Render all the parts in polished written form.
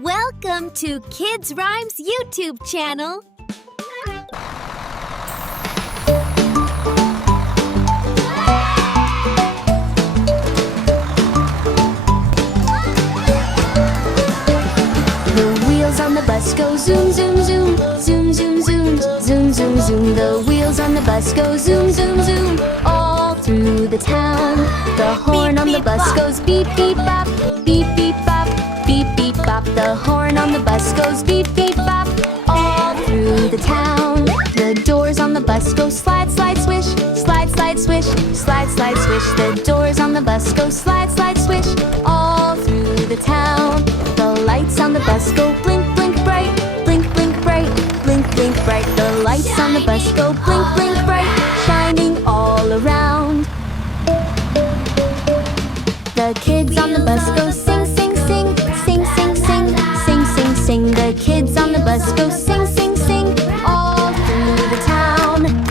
Welcome to Kids Rhymes YouTube channel. The wheels on the bus go zoom, zoom, zoom, zoom, zoom, zoom, zoom, zoom, zoom. The wheels on the bus go zoom, zoom, zoom, all through the town. The horn on the bus goes beep, beep, bop, beep, beep, bop, beep, beep, bop. The horn on the bus goes beep, beep, bop, all through the town. The doors on the bus go slide, slide, swish, slide, slide, swish, slide, slide, swish. The doors on the bus go slide, slide, swish, all through the town. The lights on the bus go blink, blink, bright, blink, blink, bright, blink, blink, bright. The lights on the bus go blink, blink, bright, shining all around. The kids on the bus go sing, sing, sing, sing, sing, sing, sing, sing, sing. The kids on the bus go sing, sing, sing, all through the town.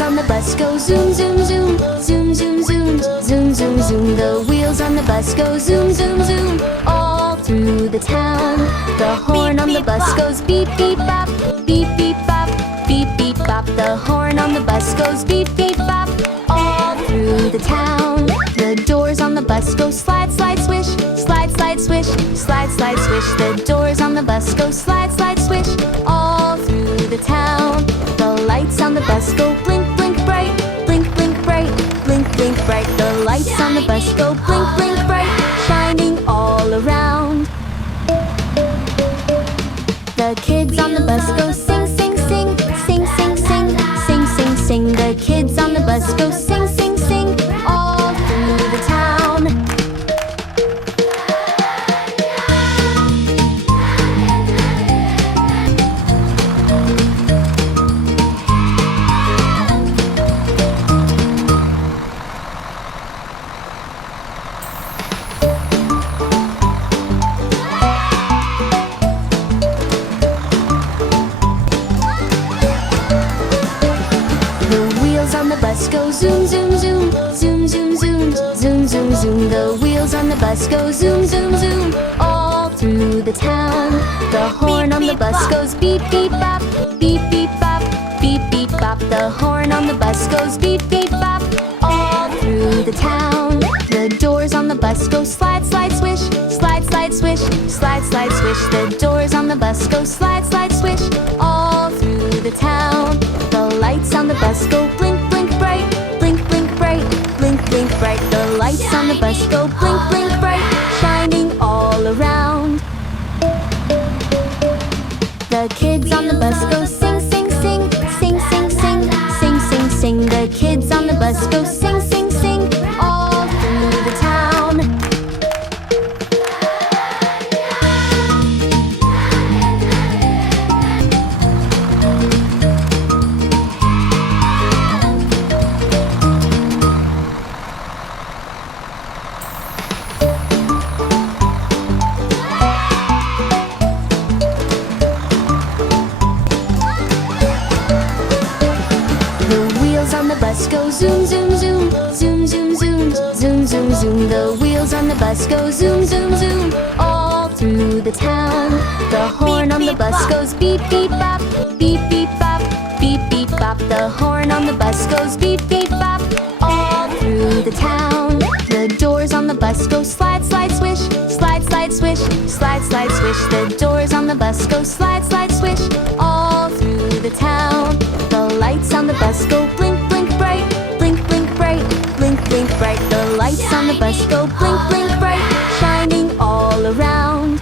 On the bus go zoom, zoom, zoom, zoom, zoom, zoom, zoom, zoom, zoom. The wheels on the bus go zoom, zoom, zoom, all through the town. The horn on the bus goes beep, beep, bop, beep, beep, bop, beep, beep, bop. The horn on the bus goes beep, beep, bop, all through the town. The doors on the bus go slide, slide, swish, slide, slide, swish, slide, slide, swish. The doors on the bus go slide, slide, swish, all through the town. The lights on the bus go blink, blink, bright, blink, blink, bright, blink, blink, bright. The lights on the bus go blink, blink, bright, shining all around. The kids on the bus go sing, sing, sing, sing, sing, sing, sing, sing, sing. The kids on the bus go sing, sing, sing, all through the town. On the bus go zoom, zoom, zoom, zoom, zoom, zoom, zoom, zoom, zoom. The wheels on the bus go zoom, zoom, zoom, all through the town. The horn on the bus goes beep, beep, bop, beep, beep, bop, beep, beep, bop. The horn on the bus goes beep, beep, bop, all through the town. The doors on the bus go slide, slide, swish, slide, slide, swish, slide, slide, swish. The doors on the bus go slide, slide, swish, all through the town. The lights on the bus go blink, blink, bright, blink, blink, bright, blink, blink, bright. The lights on the bus go blink, blink, bright, shining all around. The kids on the bus go sing, sing, sing, sing, sing, sing, sing, sing, sing. The kids on the bus go sing, sing, sing, all through the town. On the bus go zoom, zoom, zoom, zoom, zoom, zoom, zoom, zoom, zoom. The wheels on the bus go zoom, zoom, zoom, all through the town. The horn on the bus goes beep, beep, bop, beep, beep, bop, beep, beep, bop. The horn on the bus goes beep, beep, bop, all through the town. The doors on the bus go slide, slide, swish, slide, slide, swish, slide, slide, swish. The doors on the bus go slide, slide, swish, all through the town. The lights on the bus go blink, blink, bright, blink, blink, bright, blink, blink, bright. The lights on the bus go blink, blink, bright, shining all around.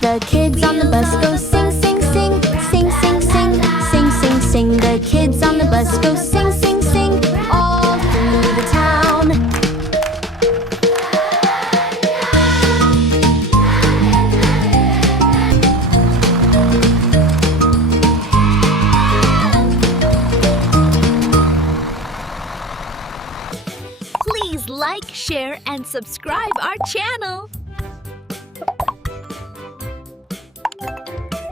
The kids on the bus go sing, sing, sing, sing, sing, sing, sing, sing, sing. The kids on the bus go sing, sing, sing, all through the town. Please like, share, and subscribe our channel.